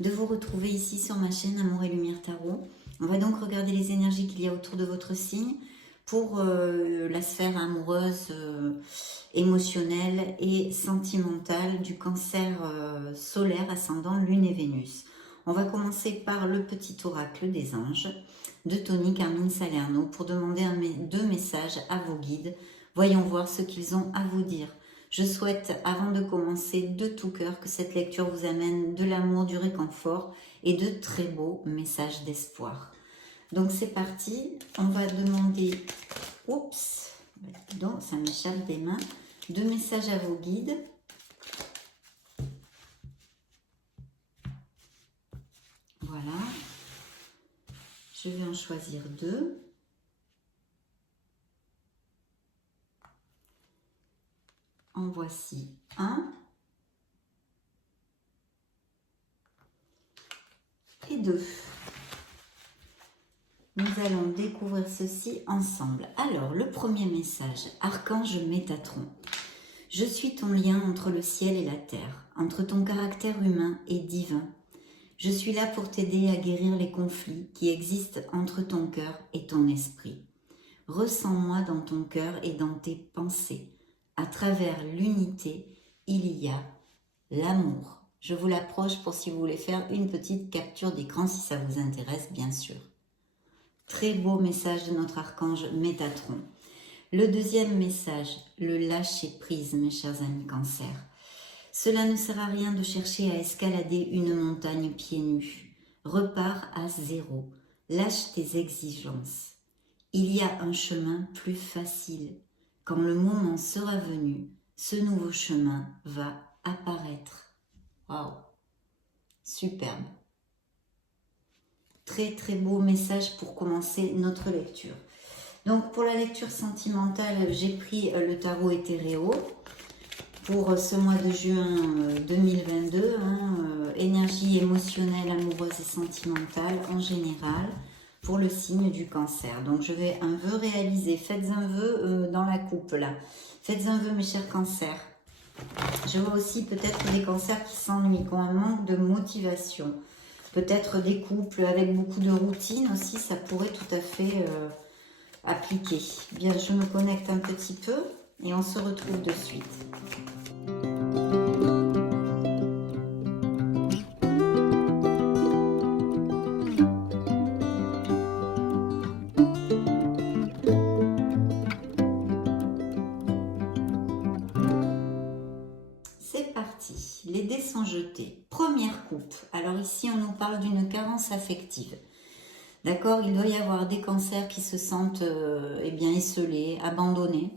de vous retrouver ici sur ma chaîne Amour et Lumière Tarot. On va donc regarder les énergies qu'il y a autour de votre signe pour la sphère amoureuse, émotionnelle et sentimentale du cancer solaire ascendant Lune et Vénus. On va commencer par le petit oracle des anges de Tony Carmine Salerno pour demander deux messages à vos guides. Voyons voir ce qu'ils ont à vous dire. Je souhaite, avant de commencer, de tout cœur, que cette lecture vous amène de l'amour, du réconfort et de très beaux messages d'espoir. Donc c'est parti, on va demander, oups, donc ça m'échappe des mains, deux messages à vos guides. Voilà, je vais en choisir deux. En voici un. Et deux. Nous allons découvrir ceci ensemble. Alors, le premier message, Archange Métatron. Je suis ton lien entre le ciel et la terre, entre ton caractère humain et divin. Je suis là pour t'aider à guérir les conflits qui existent entre ton cœur et ton esprit. Ressens-moi dans ton cœur et dans tes pensées. À travers l'unité, il y a l'amour. Je vous l'approche pour si vous voulez faire une petite capture d'écran si ça vous intéresse, bien sûr. Très beau message de notre archange Métatron. Le deuxième message, le lâcher-prise, mes chers amis Cancer. Cela ne sert à rien de chercher à escalader une montagne pieds nus. Repars à zéro. Lâche tes exigences. Il y a un chemin plus facile. Quand le moment sera venu, ce nouveau chemin va apparaître. Waouh! Superbe. Très très beau message pour commencer notre lecture. Donc pour la lecture sentimentale, j'ai pris le tarot Éthéréo pour ce mois de juin 2022, énergie émotionnelle, amoureuse et sentimentale en général pour le signe du Cancer. Donc je vais un vœu réaliser, faites un vœu dans la coupe là, faites un vœu mes chers Cancers. Je vois aussi peut-être des Cancers qui s'ennuient, qui ont un manque de motivation. Peut-être des couples avec beaucoup de routine aussi, ça pourrait tout à fait appliquer. Bien, je me connecte un petit peu et on se retrouve de suite. C'est parti, les dés sont jetés. Première coupe. Alors ici, on nous parle d'une carence affective. D'accord, il doit y avoir des cancers qui se sentent eh bien esseulés, abandonnés,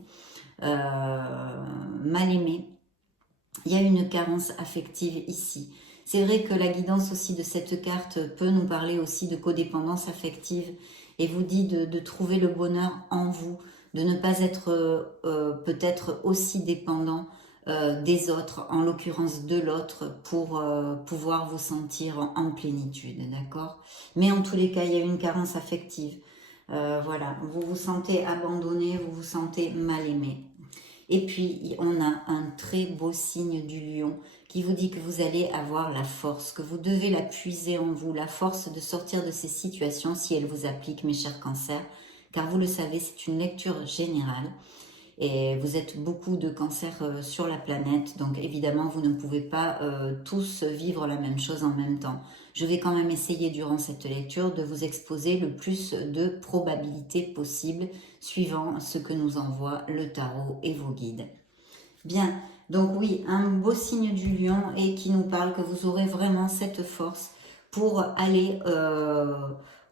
mal aimés. Il y a une carence affective ici. C'est vrai que la guidance aussi de cette carte peut nous parler aussi de codépendance affective et vous dit de trouver le bonheur en vous, de ne pas être peut-être aussi dépendant des autres, en l'occurrence de l'autre, pour pouvoir vous sentir en plénitude, d'accord? Mais en tous les cas, il y a une carence affective. Voilà, vous vous sentez abandonné, vous vous sentez mal aimé. Et puis, on a un très beau signe du lion qui vous dit que vous allez avoir la force, que vous devez la puiser en vous, la force de sortir de ces situations si elles vous appliquent, mes chers cancers, car vous le savez, c'est une lecture générale. Et vous êtes beaucoup de cancers sur la planète, donc évidemment vous ne pouvez pas tous vivre la même chose en même temps. Je vais quand même essayer durant cette lecture de vous exposer le plus de probabilités possibles suivant ce que nous envoie le tarot et vos guides. Bien, donc oui, un beau signe du lion et qui nous parle que vous aurez vraiment cette force pour aller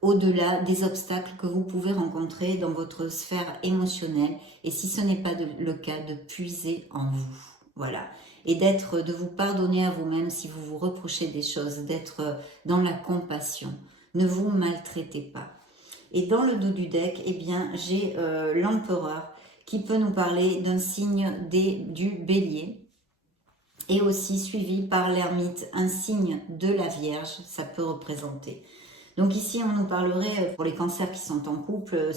au-delà des obstacles que vous pouvez rencontrer dans votre sphère émotionnelle et si ce n'est pas le cas, de puiser en vous. Voilà. Et de vous pardonner à vous-même si vous vous reprochez des choses, d'être dans la compassion. Ne vous maltraitez pas. Et dans le dos du deck, eh bien, j'ai l'empereur qui peut nous parler d'un signe du bélier et aussi suivi par l'ermite, un signe de la Vierge, ça peut représenter. Donc ici, on nous parlerait, pour les cancers qui sont en couple,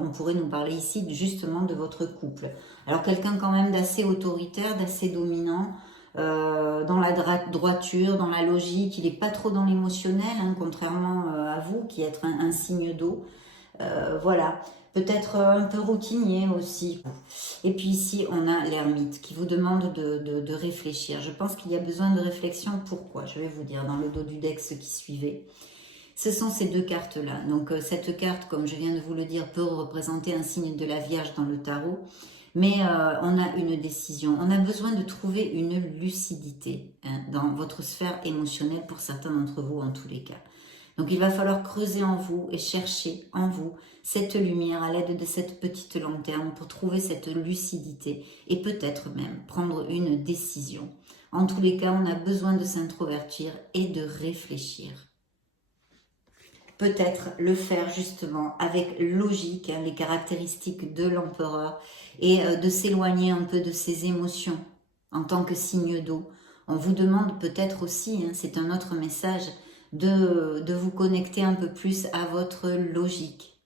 on pourrait nous parler ici justement de votre couple. Alors quelqu'un quand même d'assez autoritaire, d'assez dominant, dans la droiture, dans la logique. Il n'est pas trop dans l'émotionnel, hein, contrairement à vous, qui êtes un signe d'eau. Voilà, peut-être un peu routinier aussi. Et puis ici, on a l'ermite qui vous demande de réfléchir. Je pense qu'il y a besoin de réflexion. Pourquoi? Je vais vous dire dans le dos du deck ce qui suivait. Ce sont ces deux cartes-là. Donc cette carte, comme je viens de vous le dire, peut représenter un signe de la Vierge dans le tarot. Mais on a une décision. On a besoin de trouver une lucidité, hein, dans votre sphère émotionnelle pour certains d'entre vous en tous les cas. Donc il va falloir creuser en vous et chercher en vous cette lumière à l'aide de cette petite lanterne pour trouver cette lucidité et peut-être même prendre une décision. En tous les cas, on a besoin de s'introvertir et de réfléchir. Peut-être le faire justement avec logique, hein, les caractéristiques de l'empereur, et de s'éloigner un peu de ses émotions en tant que signe d'eau. On vous demande peut-être aussi, hein, c'est un autre message, de vous connecter un peu plus à votre logique,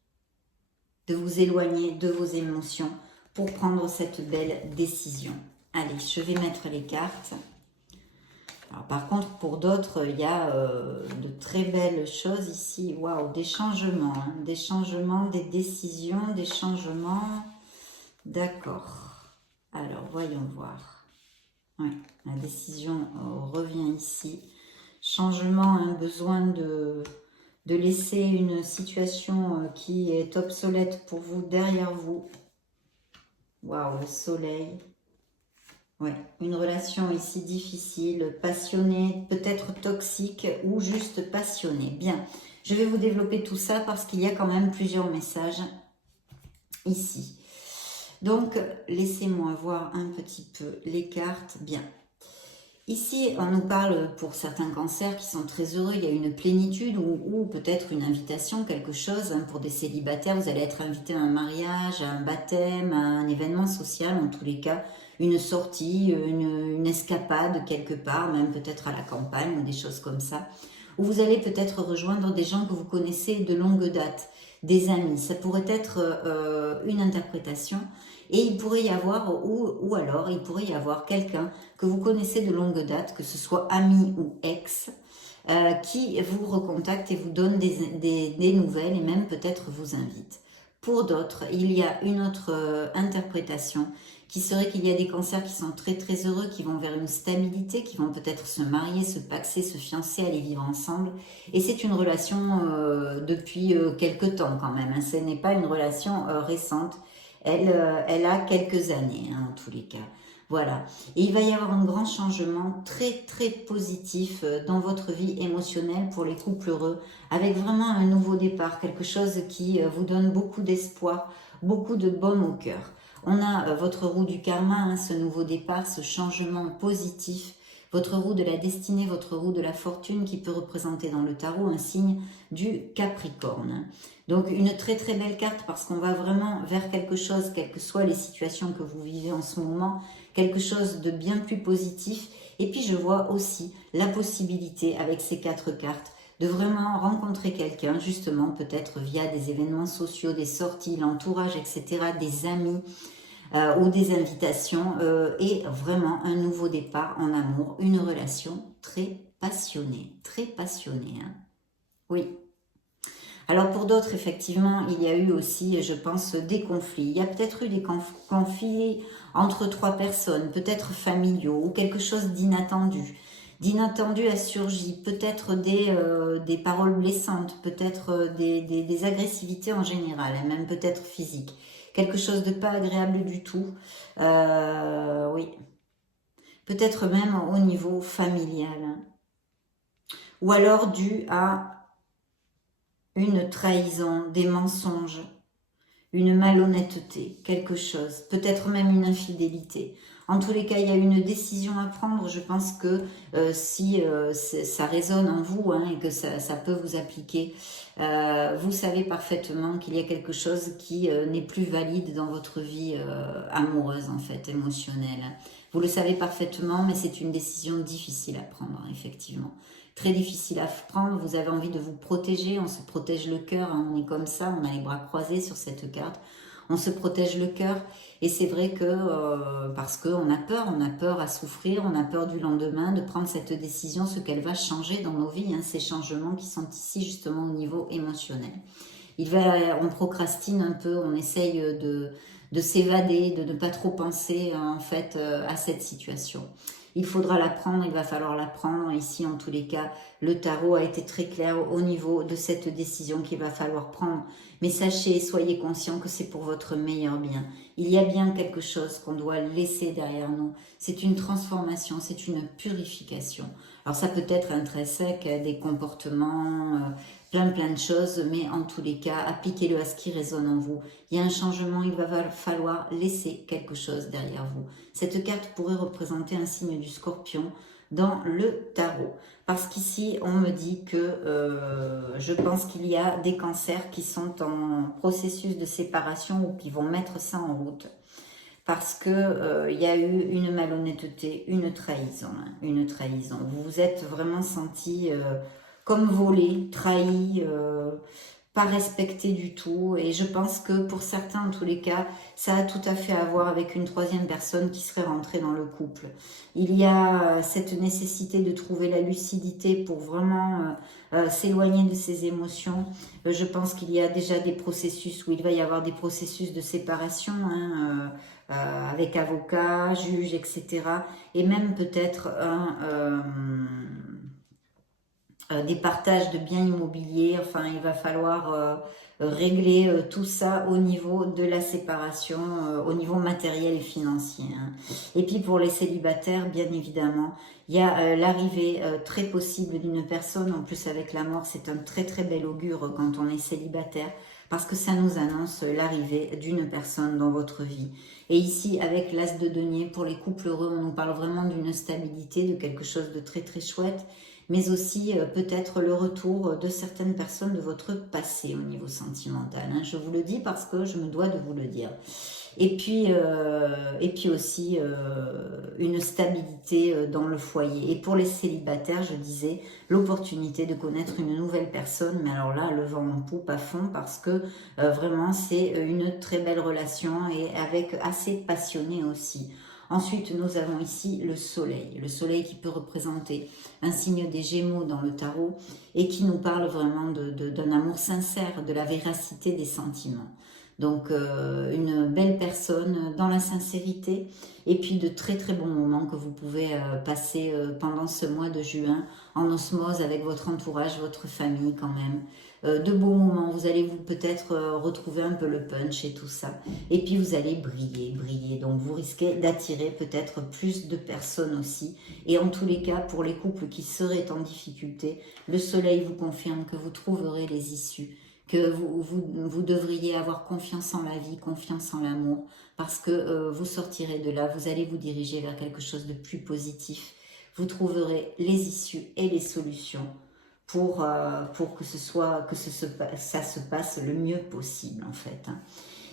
de vous éloigner de vos émotions pour prendre cette belle décision. Allez, je vais mettre les cartes. Alors, par contre, pour d'autres, il y a de très belles choses ici. Waouh, des changements, hein, des changements, des décisions, des changements. D'accord. Alors, voyons voir. Ouais, la décision revient ici. Changement, un besoin de laisser une situation qui est obsolète pour vous derrière vous. Waouh, le soleil. Ouais, une relation ici difficile, passionnée, peut-être toxique ou juste passionnée. Bien, je vais vous développer tout ça parce qu'il y a quand même plusieurs messages ici. Donc, laissez-moi voir un petit peu les cartes. Bien. Ici, on nous parle pour certains cancers qui sont très heureux, il y a une plénitude ou peut-être une invitation, quelque chose. Hein, pour des célibataires, vous allez être invité à un mariage, à un baptême, à un événement social, en tous les cas, une sortie, une escapade quelque part, même peut-être à la campagne ou des choses comme ça. Ou vous allez peut-être rejoindre des gens que vous connaissez de longue date, des amis. Ça pourrait être une interprétation. Et il pourrait y avoir, ou alors il pourrait y avoir quelqu'un que vous connaissez de longue date, que ce soit ami ou ex, qui vous recontacte et vous donne des nouvelles et même peut-être vous invite. Pour d'autres, il y a une autre interprétation qui serait qu'il y a des cancers qui sont très très heureux, qui vont vers une stabilité, qui vont peut-être se marier, se paxer, se fiancer, aller vivre ensemble. Et c'est une relation depuis quelque temps quand même, hein. Ce n'est pas une relation récente. Elle a quelques années, hein, en tous les cas. Voilà. Et il va y avoir un grand changement très, très positif dans votre vie émotionnelle pour les couples heureux, avec vraiment un nouveau départ, quelque chose qui vous donne beaucoup d'espoir, beaucoup de baume au cœur. On a votre roue du karma, hein, ce nouveau départ, ce changement positif, votre roue de la destinée, votre roue de la fortune qui peut représenter dans le tarot un signe du Capricorne. Donc une très très belle carte parce qu'on va vraiment vers quelque chose, quelles que soient les situations que vous vivez en ce moment, quelque chose de bien plus positif. Et puis je vois aussi la possibilité avec ces 4 cartes de vraiment rencontrer quelqu'un, justement peut-être via des événements sociaux, des sorties, l'entourage, etc., des amis ou des invitations et vraiment un nouveau départ en amour, une relation très passionnée, hein. Oui. Alors pour d'autres, effectivement, il y a eu aussi, je pense, des conflits. Il y a peut-être eu des conflits entre 3 personnes, peut-être familiaux ou quelque chose d'inattendu. D'inattendu a surgi, peut-être des paroles blessantes, peut-être des agressivités en général, et même peut-être physiques. Quelque chose de pas agréable du tout. Oui. Peut-être même au niveau familial. Ou alors dû à une trahison, des mensonges, une malhonnêteté, quelque chose, peut-être même une infidélité. En tous les cas, il y a une décision à prendre. Je pense que si ça résonne en vous, hein, et que ça peut vous appliquer, vous savez parfaitement qu'il y a quelque chose qui n'est plus valide dans votre vie amoureuse, en fait, émotionnelle. Vous le savez parfaitement, mais c'est une décision difficile à prendre, effectivement. Très difficile à prendre, vous avez envie de vous protéger, on se protège le cœur, hein, on est comme ça, on a les bras croisés sur cette carte. on se protège le cœur. Et c'est vrai que, parce qu'on a peur à souffrir, on a peur du lendemain, de prendre cette décision, ce qu'elle va changer dans nos vies, hein, ces changements qui sont ici justement au niveau émotionnel. On procrastine un peu, on essaye de s'évader, de ne pas trop penser en fait à cette situation. Il faudra la prendre, il va falloir la prendre. Ici, en tous les cas, le tarot a été très clair au niveau de cette décision qu'il va falloir prendre. Mais sachez, soyez conscients que c'est pour votre meilleur bien. Il y a bien quelque chose qu'on doit laisser derrière nous. C'est une transformation, c'est une purification. Alors ça peut être intrinsèque, des comportements, plein de choses, mais en tous les cas, appliquez-le à ce qui résonne en vous. Il y a un changement, il va falloir laisser quelque chose derrière vous. Cette carte pourrait représenter un signe du Scorpion dans le tarot. Parce qu'ici, on me dit que je pense qu'il y a des cancers qui sont en processus de séparation ou qui vont mettre ça en route. Parce que il y a eu une malhonnêteté, une trahison. Hein, une trahison. Vous vous êtes vraiment senti comme volé, trahi, pas respecté du tout. Et je pense que pour certains, en tous les cas, ça a tout à fait à voir avec une troisième personne qui serait rentrée dans le couple. Il y a cette nécessité de trouver la lucidité pour vraiment s'éloigner de ses émotions. Je pense qu'il y a déjà des processus où il va y avoir des processus de séparation, hein, avec avocat, juge, etc. Et même peut-être des partages de biens immobiliers. Enfin, il va falloir régler tout ça au niveau de la séparation, au niveau matériel et financier. Hein. Et puis pour les célibataires, bien évidemment, il y a l'arrivée très possible d'une personne. En plus, avec la mort, c'est un très bel augure quand on est célibataire, parce que ça nous annonce l'arrivée d'une personne dans votre vie. Et ici, avec l'as de denier, pour les couples heureux, on nous parle vraiment d'une stabilité, de quelque chose de très chouette, mais aussi peut-être le retour de certaines personnes de votre passé au niveau sentimental. Hein. Je vous le dis parce que je me dois de vous le dire. Et puis aussi une stabilité dans le foyer. Et pour les célibataires, je disais, l'opportunité de connaître une nouvelle personne, mais alors là, le vent en poupe à fond, parce que vraiment, c'est une très belle relation et avec assez passionné aussi. Ensuite, nous avons ici le soleil qui peut représenter un signe des Gémeaux dans le tarot et qui nous parle vraiment d'un amour sincère, de la véracité des sentiments. Donc, une belle personne dans la sincérité et puis de très bons moments que vous pouvez passer pendant ce mois de juin en osmose avec votre entourage, votre famille quand même. De beaux moments, vous allez peut-être retrouver un peu le punch et tout ça. Et puis vous allez briller. Donc vous risquez d'attirer peut-être plus de personnes aussi. Et en tous les cas, pour les couples qui seraient en difficulté, le soleil vous confirme que vous trouverez les issues, que vous devriez avoir confiance en la vie, confiance en l'amour, parce que vous sortirez de là, vous allez vous diriger vers quelque chose de plus positif. Vous trouverez les issues et les solutions pour que ça se passe le mieux possible en fait. Hein.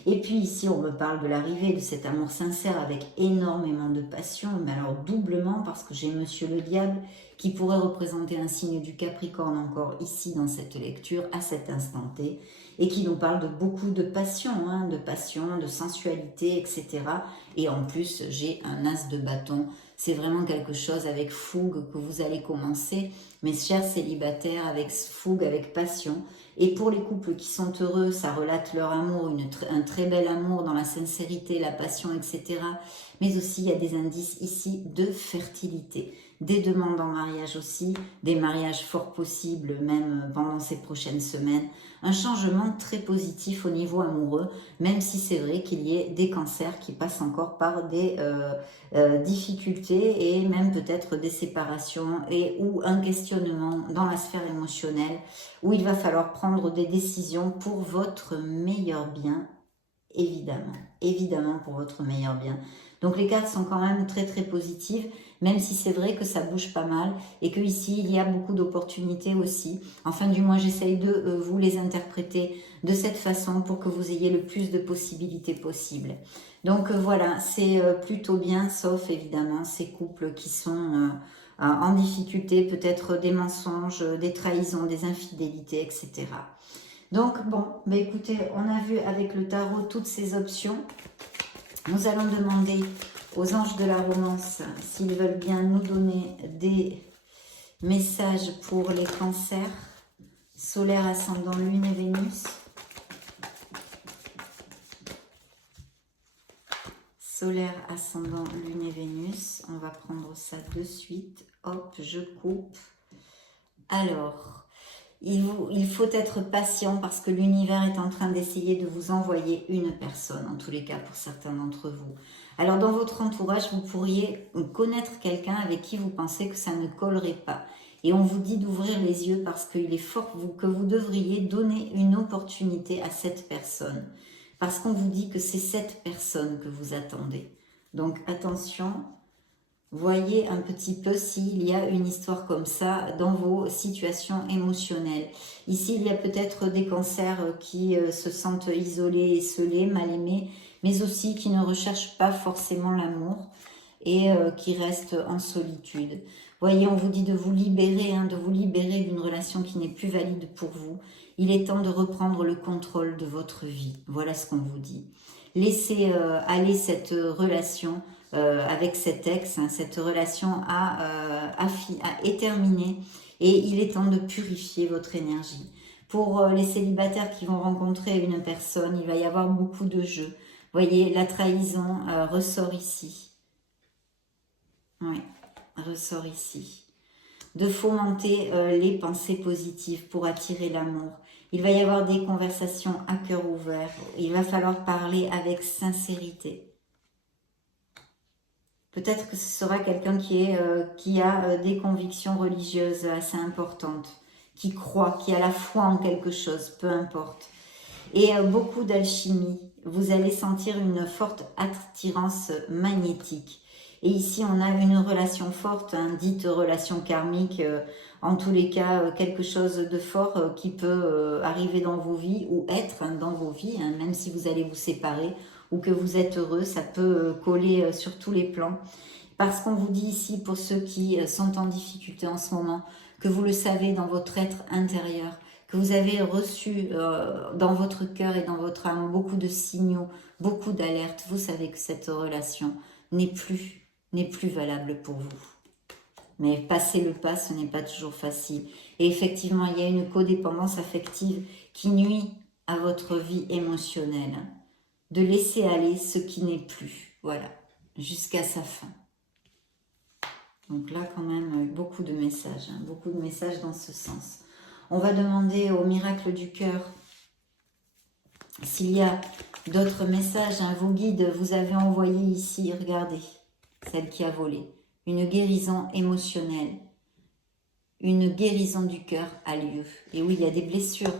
Et puis ici, on me parle de l'arrivée de cet amour sincère avec énormément de passion, mais alors doublement parce que j'ai Monsieur le Diable qui pourrait représenter un signe du Capricorne encore ici dans cette lecture, à cet instant T, et qui nous parle de beaucoup de passion, hein, de sensualité, etc. Et en plus, j'ai un as de bâton. C'est vraiment quelque chose avec fougue que vous allez commencer, mes chers célibataires, avec fougue, avec passion. Et pour les couples qui sont heureux, ça relate leur amour, un très bel amour dans la sincérité, la passion, etc. Mais aussi, il y a des indices ici de fertilité. Des demandes en mariage aussi, des mariages fort possibles même pendant ces prochaines semaines. Un changement très positif au niveau amoureux, même si c'est vrai qu'il y ait des cancers qui passent encore par des difficultés et même peut-être des séparations ou un questionnement dans la sphère émotionnelle où il va falloir prendre des décisions pour votre meilleur bien, évidemment pour votre meilleur bien. Donc les cartes sont quand même très positives, même si c'est vrai que ça bouge pas mal et que ici il y a beaucoup d'opportunités aussi. Enfin du moins j'essaye de vous les interpréter de cette façon pour que vous ayez le plus de possibilités possibles. Donc voilà, c'est plutôt bien, sauf évidemment ces couples qui sont en difficulté, peut-être des mensonges, des trahisons, des infidélités, etc. Donc, bon, bah écoutez, on a vu avec le tarot toutes ces options. Nous allons demander aux anges de la romance s'ils veulent bien nous donner des messages pour les cancers, solaire, ascendant, lune et Vénus. Solaire, ascendant, lune et Vénus. On va prendre ça de suite. Hop, je coupe. Alors, il faut être patient parce que l'univers est en train d'essayer de vous envoyer une personne, en tous les cas pour certains d'entre vous. Alors, dans votre entourage, vous pourriez connaître quelqu'un avec qui vous pensez que ça ne collerait pas. Et on vous dit d'ouvrir les yeux parce qu'il est fort que vous devriez donner une opportunité à cette personne. Parce qu'on vous dit que c'est cette personne que vous attendez. Donc, attention. Voyez un petit peu s'il y a une histoire comme ça dans vos situations émotionnelles. Ici, il y a peut-être des cancers qui se sentent isolés, esselés, mal aimés, mais aussi qui ne recherchent pas forcément l'amour et qui restent en solitude. Voyez, on vous dit de vous libérer, de vous libérer d'une relation qui n'est plus valide pour vous. Il est temps de reprendre le contrôle de votre vie. Voilà ce qu'on vous dit. Laissez aller cette relation avec cet ex, cette relation est terminée et il est temps de purifier votre énergie. Pour les célibataires qui vont rencontrer une personne, il va y avoir beaucoup de jeux. Voyez, la trahison ressort ici. Oui, ressort ici. De fomenter les pensées positives pour attirer l'amour. Il va y avoir des conversations à cœur ouvert. Il va falloir parler avec sincérité. Peut-être que ce sera quelqu'un qui a des convictions religieuses assez importantes, qui croit, qui a la foi en quelque chose, peu importe. Et beaucoup d'alchimie. Vous allez sentir une forte attirance magnétique. Et ici, on a une relation forte, dite relation karmique, en tous les cas, quelque chose de fort qui peut arriver dans vos vies ou être dans vos vies, même si vous allez vous séparer ou que vous êtes heureux, ça peut coller sur tous les plans. Parce qu'on vous dit ici, pour ceux qui sont en difficulté en ce moment, que vous le savez dans votre être intérieur, que vous avez reçu dans votre cœur et dans votre âme beaucoup de signaux, beaucoup d'alertes. Vous savez que cette relation n'est plus valable pour vous. Mais passer le pas, ce n'est pas toujours facile. Et effectivement, il y a une codépendance affective qui nuit à votre vie émotionnelle. De laisser aller ce qui n'est plus. Voilà, jusqu'à sa fin. Donc là, quand même, beaucoup de messages. Beaucoup de messages dans ce sens. On va demander au miracle du cœur s'il y a d'autres messages. Vos guides vous avez envoyé ici, regardez, celle qui a volé. Une guérison émotionnelle. Une guérison du cœur a lieu. Et oui, il y a des blessures.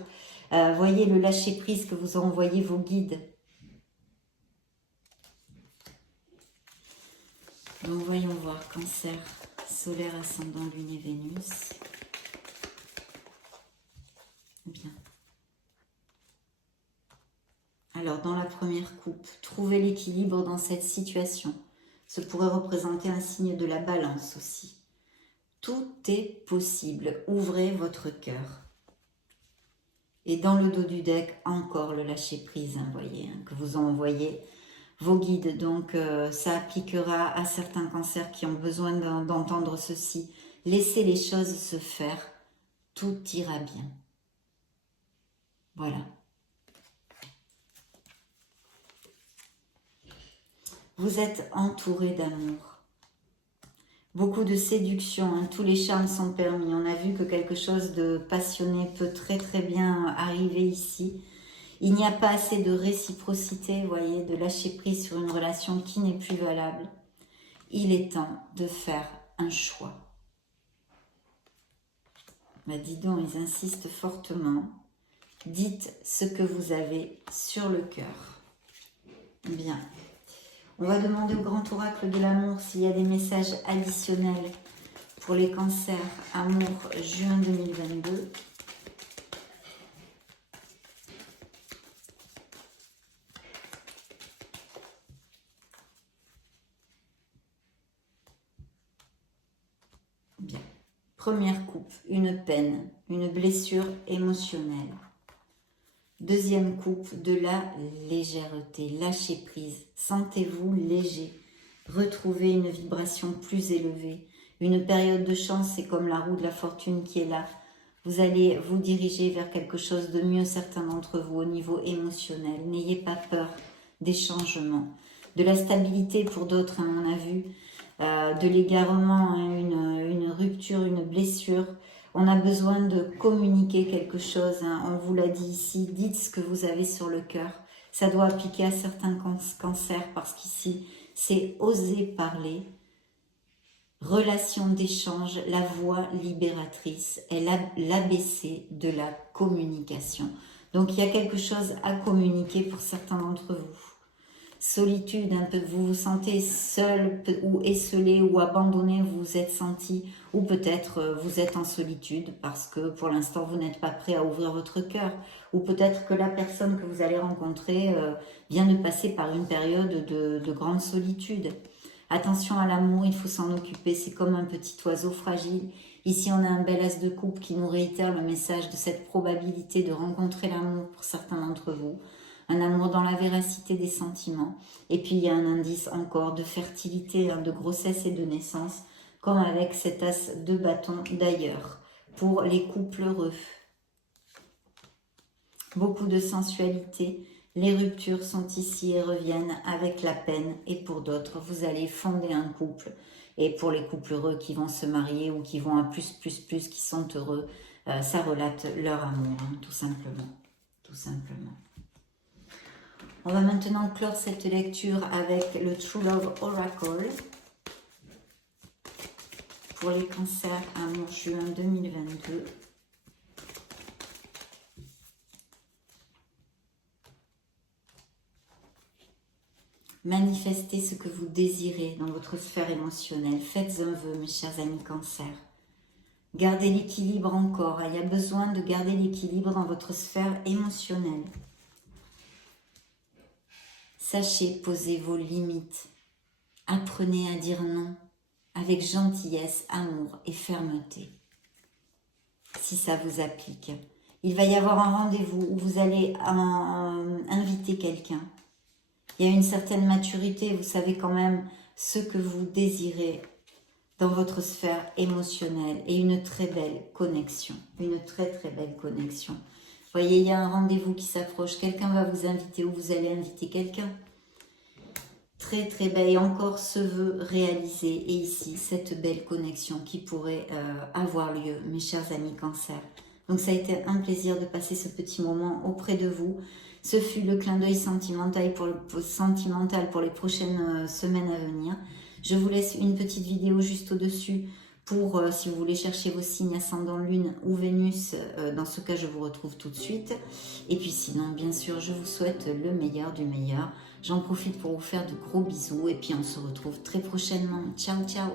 Voyez le lâcher-prise que vous ont envoyé vos guides. Donc voyons voir, cancer, solaire, ascendant, lune et Vénus. Bien. Alors, dans la première coupe, trouvez l'équilibre dans cette situation. Ce pourrait représenter un signe de la balance aussi. Tout est possible. Ouvrez votre cœur. Et dans le dos du deck, encore le lâcher-prise, voyez, que vous ont envoyé vos guides. Donc, ça appliquera à certains cancers qui ont besoin d'entendre ceci. Laissez les choses se faire. Tout ira bien. Voilà. Vous êtes entouré d'amour. Beaucoup de séduction, tous les charmes sont permis. On a vu que quelque chose de passionné peut très très bien arriver ici. Il n'y a pas assez de réciprocité, vous voyez, de lâcher prise sur une relation qui n'est plus valable. Il est temps de faire un choix. Dis donc, ils insistent fortement. Dites ce que vous avez sur le cœur. Bien. On va demander au grand oracle de l'amour s'il y a des messages additionnels pour les cancers amour juin 2022. Bien. Première coupe, une peine, une blessure émotionnelle. Deuxième coupe, de la légèreté, lâchez prise, sentez-vous léger, retrouvez une vibration plus élevée. Une période de chance, c'est comme la roue de la fortune qui est là. Vous allez vous diriger vers quelque chose de mieux, certains d'entre vous, au niveau émotionnel. N'ayez pas peur des changements. De la stabilité pour d'autres, hein, on a vu, de l'égarement, hein, une rupture, une blessure. On a besoin de communiquer quelque chose, hein. On vous l'a dit ici, dites ce que vous avez sur le cœur. Ça doit appliquer à certains cancers parce qu'ici, c'est oser parler. Relation d'échange, la voix libératrice est l'ABC de la communication. Donc, il y a quelque chose à communiquer pour certains d'entre vous. Solitude, un peu, vous vous sentez seul ou esselé ou abandonné, vous vous êtes senti, ou peut-être vous êtes en solitude parce que pour l'instant vous n'êtes pas prêt à ouvrir votre cœur, ou peut-être que la personne que vous allez rencontrer vient de passer par une période de grande solitude. Attention à l'amour, il faut s'en occuper, c'est comme un petit oiseau fragile. Ici on a un bel as de coupe qui nous réitère le message de cette probabilité de rencontrer l'amour pour certains d'entre vous. Un amour dans la véracité des sentiments. Et puis il y a un indice encore de fertilité, hein, de grossesse et de naissance, comme avec cet as de bâton d'ailleurs, pour les couples heureux. Beaucoup de sensualité, les ruptures sont ici et reviennent avec la peine, et pour d'autres, vous allez fonder un couple. Et pour les couples heureux qui vont se marier ou qui vont à plus, qui sont heureux, ça relate leur amour, hein, tout simplement. Tout simplement. On va maintenant clore cette lecture avec le True Love Oracle pour les cancers amour juin 2022. Manifestez ce que vous désirez dans votre sphère émotionnelle. Faites un vœu, mes chers amis cancers. Gardez l'équilibre encore. Il y a besoin de garder l'équilibre dans votre sphère émotionnelle. Sachez poser vos limites. Apprenez à dire non avec gentillesse, amour et fermeté. Si ça vous applique. Il va y avoir un rendez-vous où vous allez inviter quelqu'un. Il y a une certaine maturité, vous savez quand même ce que vous désirez dans votre sphère émotionnelle et une très belle connexion. Une très très belle connexion. Vous voyez, il y a un rendez-vous qui s'approche. Quelqu'un va vous inviter ou vous allez inviter quelqu'un. Très très belle. Et encore ce vœu réalisé. Et ici, cette belle connexion qui pourrait avoir lieu, mes chers amis cancer. Donc ça a été un plaisir de passer ce petit moment auprès de vous. Ce fut le clin d'œil sentimental pour les prochaines semaines à venir. Je vous laisse une petite vidéo juste au-dessus pour, si vous voulez chercher vos signes ascendant Lune ou Vénus, dans ce cas, je vous retrouve tout de suite. Et puis sinon, bien sûr, je vous souhaite le meilleur du meilleur. J'en profite pour vous faire de gros bisous et puis on se retrouve très prochainement. Ciao, ciao!